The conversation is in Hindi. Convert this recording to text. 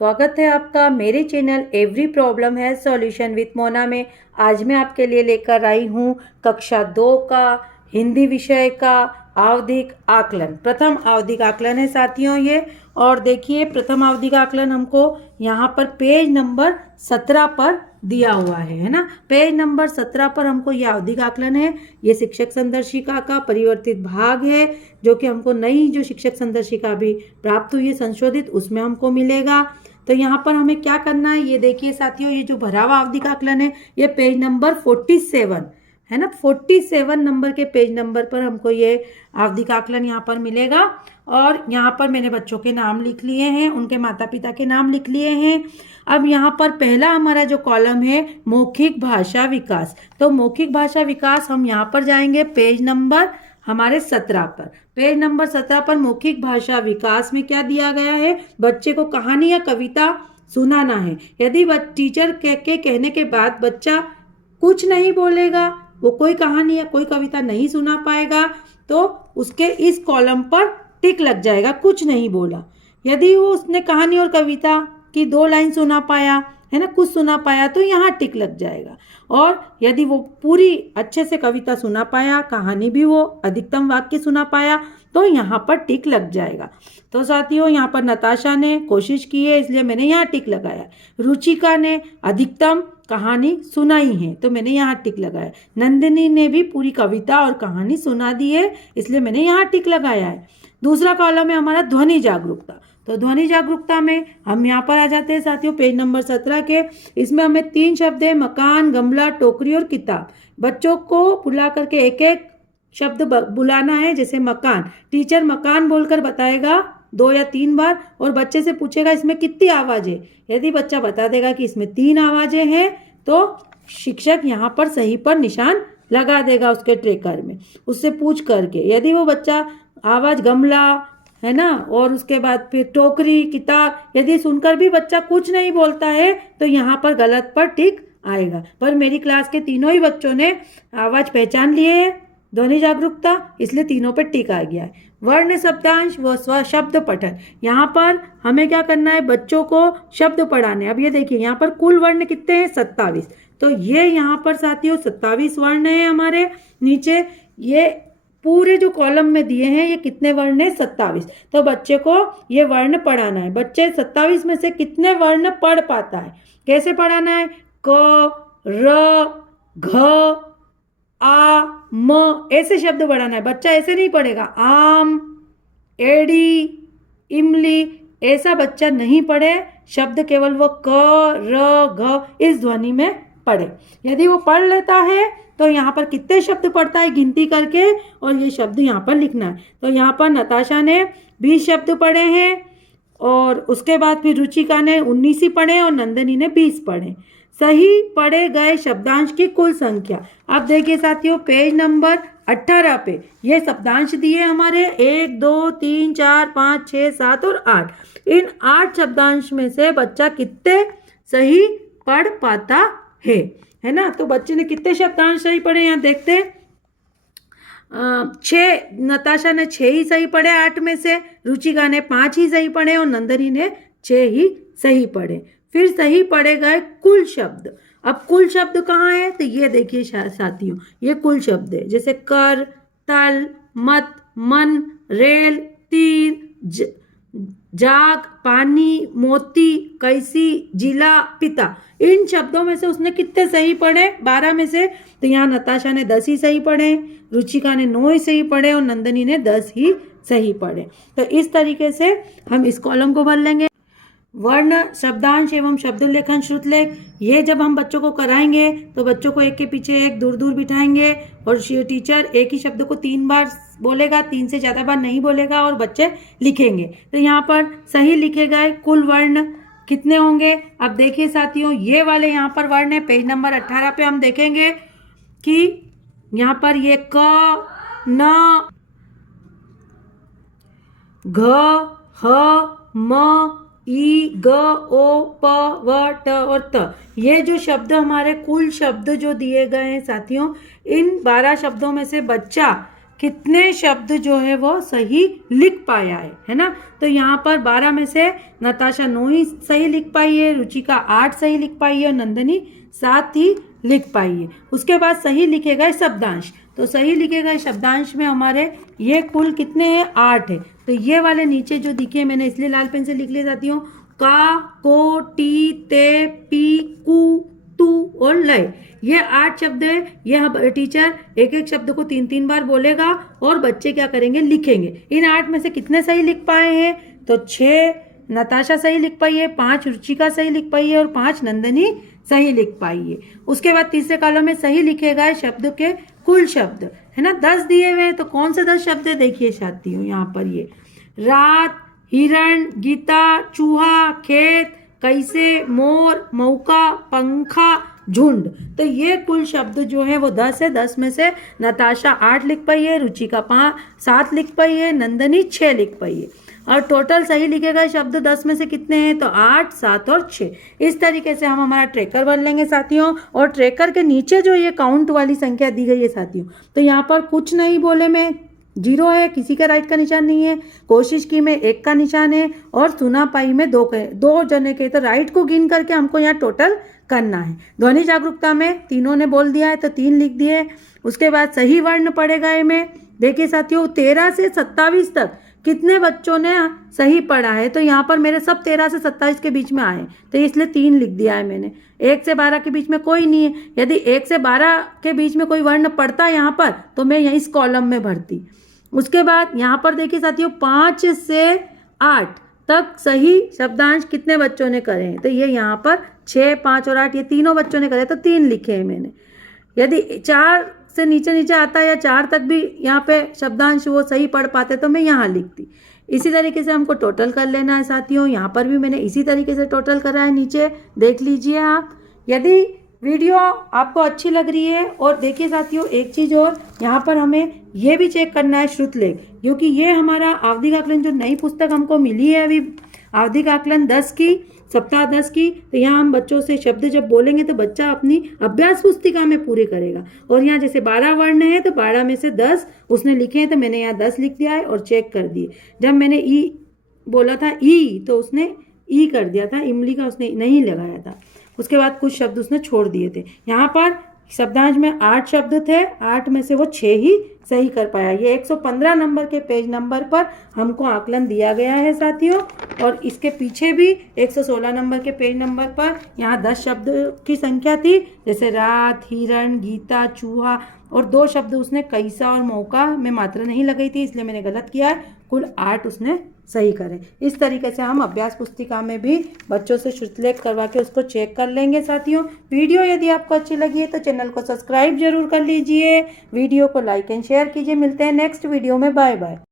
स्वागत है आपका मेरे चैनल एवरी प्रॉब्लम है सॉल्यूशन विथ मोना में। आज मैं आपके लिए लेकर आई हूँ कक्षा 2 का हिंदी विषय का आवधिक आकलन। प्रथम आवधिक आकलन है साथियों ये। और देखिए प्रथम आवधिक आकलन हमको यहाँ पर पेज नंबर 17 पर दिया हुआ है ना। पेज नंबर 17 पर हमको ये आवधिक आकलन है। ये शिक्षक संदर्शिका का परिवर्तित भाग है जो कि हमको नई जो शिक्षक संदर्शिका भी प्राप्त हुई है संशोधित, उसमें हमको मिलेगा। तो यहाँ पर हमें क्या करना है, ये देखिए साथियों, ये जो भरा हुआ आवधिक आकलन है ये पेज नंबर 47 है ना। 47 नंबर के पेज नंबर पर हमको ये आवधिक आकलन यहाँ पर मिलेगा। और यहाँ पर मैंने बच्चों के नाम लिख लिए हैं, उनके माता पिता के नाम लिख लिए हैं। अब यहाँ पर पहला हमारा जो कॉलम है मौखिक भाषा विकास, तो मौखिक भाषा विकास हम यहाँ पर जाएंगे पेज नंबर हमारे 17 पर। पेज नंबर 17 पर मौखिक भाषा विकास में क्या दिया गया है, बच्चे को कहानी या कविता सुनाना है। यदि टीचर के कहने के बाद बच्चा कुछ नहीं बोलेगा, वो कोई कहानी या कोई कविता नहीं सुना पाएगा, तो उसके इस कॉलम पर टिक लग जाएगा, कुछ नहीं बोला। यदि वो उसने कहानी और कविता की 2 लाइन सुना पाया है ना, कुछ सुना पाया, तो यहाँ टिक लग जाएगा। और यदि वो पूरी अच्छे से कविता सुना पाया, कहानी भी वो अधिकतम वाक्य सुना पाया, तो यहाँ पर टिक लग जाएगा। तो साथियों यहाँ पर नताशा ने कोशिश की है इसलिए मैंने यहाँ टिक लगाया। रुचिका ने अधिकतम कहानी सुनाई है तो मैंने यहाँ टिक लगाया। नंदिनी ने भी पूरी कविता और कहानी सुना दी है इसलिए मैंने यहाँ टिक लगाया है। दूसरा कॉलम है हमारा ध्वनि जागरूकता। तो ध्वनि जागरूकता में हम यहाँ पर आ जाते हैं साथियों पेज नंबर 17 के। इसमें हमें 3 शब्द है, मकान, गमला, टोकरी और किताब। बच्चों को बुला करके एक एक शब्द बुलाना है। जैसे मकान, टीचर मकान बोलकर बताएगा 2 या 3 बार और बच्चे से पूछेगा इसमें कितनी आवाज़ है। यदि बच्चा बता देगा कि इसमें 3 आवाज़ें हैं तो शिक्षक यहाँ पर सही पर निशान लगा देगा उसके ट्रेकर में, उससे पूछ करके। यदि वो बच्चा आवाज़ गमला है ना और उसके बाद फिर टोकरी, किताब, यदि सुनकर भी बच्चा कुछ नहीं बोलता है तो यहाँ पर गलत पर टिक आएगा। पर मेरी क्लास के तीनों ही बच्चों ने आवाज़ पहचान लिए है, ध्वनि जागरूकता, इसलिए तीनों पर टिक आ गया है। वर्ण शब्दांश व स्वशब्द पठन, यहाँ पर हमें क्या करना है, बच्चों को शब्द पढ़ाने। अब ये देखिए यहाँ पर कुल वर्ण कितने हैं, 27। तो ये यहाँ पर साथियों 27 वर्ण है हमारे। नीचे ये पूरे जो कॉलम में दिए हैं ये कितने वर्ण है, 27। तो बच्चे को ये वर्ण पढ़ाना है। बच्चे 27 में से कितने वर्ण पढ़ पाता है, कैसे पढ़ाना है, क, र, घ, आ, म, ऐसे शब्द पढ़ाना है। बच्चा ऐसे नहीं पढ़ेगा, आम, एड़ी, इमली, ऐसा बच्चा नहीं पढ़े। शब्द केवल वो क, र, घ इस ध्वनि में पढ़े। यदि वो पढ़ लेता है तो यहाँ पर कितने शब्द पढ़ता है गिनती करके और ये शब्द यहाँ पर लिखना है। तो यहाँ पर नताशा ने 20 शब्द पढ़े हैं और उसके बाद फिर रुचिका ने 19 ही पढ़े और नंदिनी ने 20 पढ़े। सही पढ़े गए शब्दांश की कुल संख्या। अब देखिए साथियों पेज नंबर 18 पे ये शब्दांश दिए हमारे 1, 2, 3, 4, 5, 6, 7 और 8। इन 8 शब्दांश में से बच्चा कितने सही पढ़ पाता है ना। तो बच्चे ने कितने शब्दांश सही पढ़े यहाँ देखते हैं। 6, नताशा ने 6 ही सही पढ़े 8 में से, रुचिका ने 5 ही सही पढ़े और नंदिनी ने 6 ही सही पढ़े। फिर सही पढ़े गए कुल शब्द। अब कुल शब्द कहाँ है, तो ये देखिए साथियों ये कुल शब्द है। जैसे कर, तल, मत, मन, रेल, तीर, जाग, पानी, मोती, कैसी, जिला, पिता। इन शब्दों में से उसने कितने सही पढ़े, 12 में से। तो यहाँ नताशा ने 10 ही सही पढ़े, रुचिका ने 9 ही सही पढ़े और नंदिनी ने 10 ही सही पढ़े। तो इस तरीके से हम इस कॉलम को भर लेंगे। वर्ण, शब्दांश एवं शब्द लेखन श्रुतलेख, ये जब हम बच्चों को कराएंगे तो बच्चों को एक के पीछे एक दूर दूर बिठाएंगे और टीचर एक ही शब्द को 3 बार बोलेगा, 3 से ज़्यादा बार नहीं बोलेगा और बच्चे लिखेंगे। तो यहाँ पर सही लिखे गए कुल वर्ण कितने होंगे। अब देखिए साथियों ये वाले यहाँ पर वर्ण है। पेज नंबर 18 पे हम देखेंगे कि यहाँ पर ये क, न, घ, ह, म, ई, ग, ओ, प, व, ट और त, ये जो शब्द हमारे कुल शब्द जो दिए गए हैं साथियों, इन 12 शब्दों में से बच्चा कितने शब्द जो है वो सही लिख पाया है ना। तो यहाँ पर 12 में से नताशा 9 ही सही लिख पाई है, रुचिका 8 सही लिख पाई है और नंदनी 7 ही लिख पाई है। उसके बाद सही लिखे गए शब्दांश, तो सही लिखे गए शब्दांश में हमारे ये कुल कितने हैं 8 है। तो ये वाले नीचे जो दिखे मैंने इसलिए लाल पेन से लिख ले जाती हूँ, का, को, टी, ते, पी, कु, तू और लय, ये 8 शब्द है। ये टीचर एक एक शब्द को 3-3 बार बोलेगा और बच्चे क्या करेंगे, लिखेंगे। इन 8 में से कितने सही लिख पाए हैं, तो 6 नताशा सही लिख पाई है, 5 रुचिका सही लिख पाई है और 5 नंदनी सही लिख पाई है। उसके बाद तीसरे कॉलम में सही लिखे गए शब्द के कुल शब्द है ना, 10 दिए हुए हैं। तो कौन से 10 शब्द है, देखिए चाहती हूँ यहाँ पर, ये रात, हिरण, गीता, चूहा, खेत, कैसे, मोर, मौका, पंखा, झुंड। तो ये कुल शब्द जो है वो 10 है। 10 में से नताशा 8 लिख पाई है, रुचिका 7 लिख पाई है, नंदनी 6 लिख पाई है। और टोटल सही लिखे गए शब्द 10 में से कितने हैं, तो 8, 7 और 6। इस तरीके से हम हमारा ट्रैकर बन लेंगे साथियों। और ट्रैकर के नीचे जो ये काउंट वाली संख्या दी गई है साथियों, तो यहाँ पर कुछ नहीं बोले में 0 है, किसी का राइट का निशान नहीं है, कोशिश की में 1 का निशान है और सुना पाई में 2 जने के। तो राइट को गिन करके हमको यहाँ टोटल करना है। ध्वनि जागरूकता में तीनों ने बोल दिया है तो 3 लिख दिए। उसके बाद सही वर्ण पड़ेगा में, देखिए साथियों 13 से 27 तक कितने बच्चों ने सही पढ़ा है, तो यहाँ पर मेरे सब 13 से 27 के बीच में आए, तो इसलिए 3 लिख दिया है मैंने। 1 से 12 के बीच में कोई नहीं है, यदि 1 से 12 के बीच में कोई वर्ण पढ़ता यहाँ पर तो मैं यहीं इस कॉलम में भरती। उसके बाद यहाँ पर देखिए साथियों 5 से 8 तक सही शब्दांश कितने बच्चों ने करे हैं, तो ये यहाँ पर 6, 5 और 8 ये तीनों बच्चों ने करे, तो 3 लिखे हैं मैंने। यदि 4 से नीचे आता या 4 तक भी यहाँ पे शब्दांश वो सही पढ़ पाते तो मैं यहाँ लिखती। इसी तरीके से हमको टोटल कर लेना है साथियों। यहाँ पर भी मैंने इसी तरीके से टोटल करा है, नीचे देख लीजिए आप। यदि वीडियो आपको अच्छी लग रही है, और देखिए साथियों एक चीज़ और, यहाँ पर हमें ये भी चेक करना है श्रुतलेख, क्योंकि ये हमारा आवधिक आकलन जो नई पुस्तक हमको मिली है अभी, आवधिक आकलन 10 की, सप्ताह 10 की। तो यहाँ हम बच्चों से शब्द जब बोलेंगे तो बच्चा अपनी अभ्यास पुस्तिका में पूरे करेगा। और यहाँ जैसे 12 वर्ण है तो 12 में से 10 उसने लिखे हैं, तो मैंने यहाँ 10 लिख दिया है और चेक कर दिए। जब मैंने ई बोला था ई, तो उसने ई कर दिया था, इमली का उसने नहीं लगाया था। उसके बाद कुछ शब्द उसने छोड़ दिए थे। यहाँ पर शब्दांश में 8 शब्द थे, 8 में से वो 6 ही सही कर पाया। ये 115 नंबर के पेज नंबर पर हमको आकलन दिया गया है साथियों। और इसके पीछे भी 116 नंबर के पेज नंबर पर यहाँ 10 शब्द की संख्या थी, जैसे रात, हिरण, गीता, चूहा, और 2 शब्द उसने कैसा और मौका में मात्रा नहीं लगाई थी, इसलिए मैंने गलत किया है। कुल 8 उसने सही करें। इस तरीके से हम अभ्यास पुस्तिका में भी बच्चों से श्रुतलेख करवा के उसको चेक कर लेंगे साथियों। वीडियो यदि आपको अच्छी लगी है तो चैनल को सब्सक्राइब जरूर कर लीजिए, वीडियो को लाइक एंड शेयर कीजिए। मिलते हैं नेक्स्ट वीडियो में, बाय बाय।